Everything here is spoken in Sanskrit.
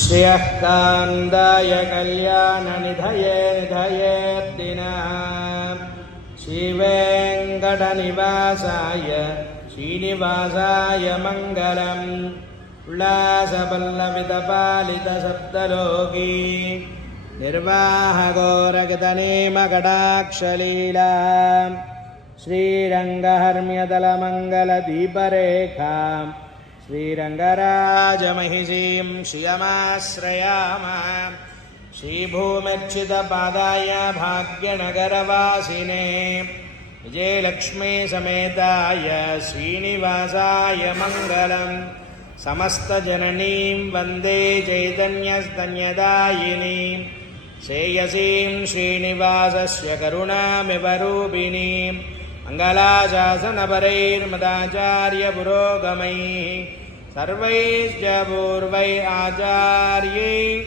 श्रियः कान्दाय कल्याणनिधये निधयेऽर्थिनः श्रीवेङ्कटनिवासाय श्रीनिवासाय मङ्गलम् उल्लासपल्लवितपालितसप्तलोकी निर्वाहगोरगतनेमकटाक्षलीला श्रीरङ्गहर्म्यदलमङ्गलदीपरेखा श्रीरङ्गराजमहिषीं श्रियमाश्रयामः श्रीभूमिर्चितपादाय भाग्यनगरवासिने विजयलक्ष्मी समेताय श्रीनिवासाय मङ्गलम् समस्तजननीं वन्दे चैतन्यस्तन्यदायिनीं श्रेयसीं श्रीनिवासस्य करुणामिव रूपिणीं मङ्गलाशासनपरैर्मदाचार्यपुरोगमैः सर्वैश्च पूर्वैः आचार्यैः